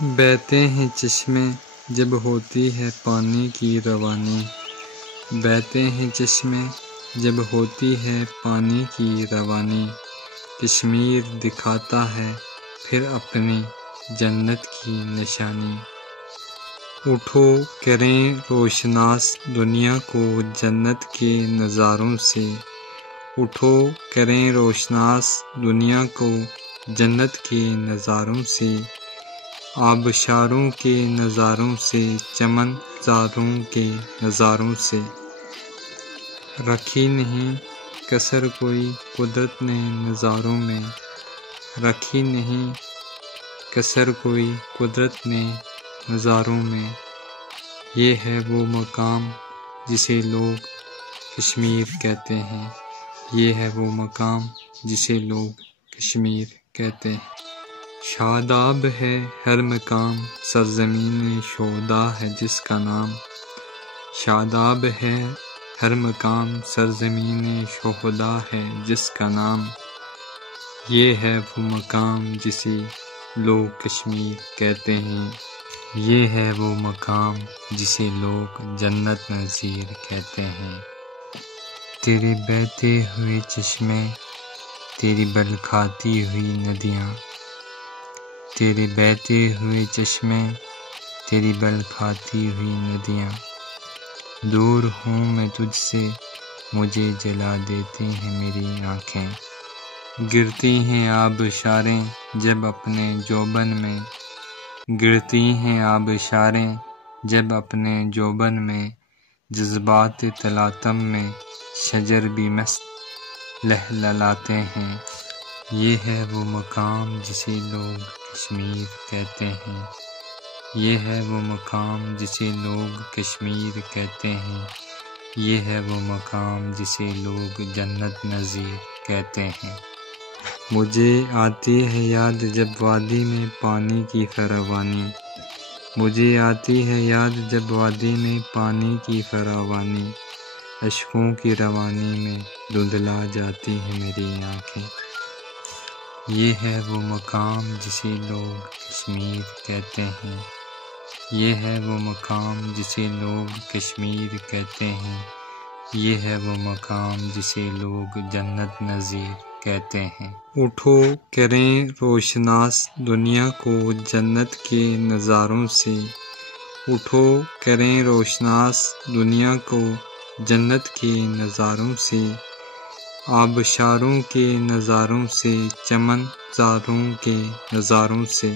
بہتے ہیں چشمے جب ہوتی ہے پانی کی روانی، بہتے ہیں چشمے جب ہوتی ہے پانی کی روانی، کشمیر دکھاتا ہے پھر اپنی جنت کی نشانی۔ اٹھو کریں روشناس دنیا کو جنت کے نظاروں سے، اٹھو کریں روشناس دنیا کو جنت کے نظاروں سے، آبشاروں کے نظاروں سے، چمن زاروں کے نظاروں سے۔ رکھی نہیں کسر کوئی قدرت نے نظاروں میں، رکھی نہیں کسر کوئی قدرت نے نظاروں میں، یہ ہے وہ مقام جسے لوگ کشمیر کہتے ہیں، یہ ہے وہ مقام جسے لوگ کشمیر کہتے ہیں۔ شاداب ہے ہر مقام سرزمین شہداء ہے جس کا نام، شاداب ہے ہر مقام سرزمین شہداء ہے جس کا نام، یہ ہے وہ مقام جسے لوگ کشمیر کہتے ہیں، یہ ہے وہ مقام جسے لوگ جنت نظیر کہتے ہیں۔ تیرے بہتے ہوئے چشمے، تیری بل کھاتی ہوئی ندیاں، تیرے بہتے ہوئے چشمے، تیری بل کھاتی ہوئی ندیاں، دور ہوں میں تجھ سے مجھے جلا دیتی ہیں میری آنکھیں، گرتی ہیں آبشاریں جب اپنے جوبن میں، گرتی ہیں آبشاریں جب اپنے جوبن میں، جذبات تلاطم میں شجر بھی مست لہلہاتے ہیں، یہ ہے وہ مقام جسے لوگ کشمیر کہتے ہیں، یہ ہے وہ مقام جسے لوگ کشمیر کہتے ہیں، یہ ہے وہ مقام جسے لوگ جنت نظیر کہتے ہیں۔ مجھے آتی ہے یاد جب وادی میں پانی کی فراوانی، مجھے آتی ہے یاد جب وادی میں پانی کی فراوانی، اشکوں کی روانی میں دھندلا جاتی ہیں میری آنکھیں، یہ ہے وہ مقام جسے لوگ کشمیر کہتے ہیں، یہ ہے وہ مقام جسے لوگ کشمیر کہتے ہیں، یہ ہے وہ مقام جسے لوگ جنت نظیر کہتے ہیں۔ اٹھو کریں روشناس دنیا کو جنت کے نظاروں سے، اٹھو کریں روشناس دنیا کو جنت کے نظاروں سے، آبشاروں کے نظاروں سے، چمن زاروں کے نظاروں سے۔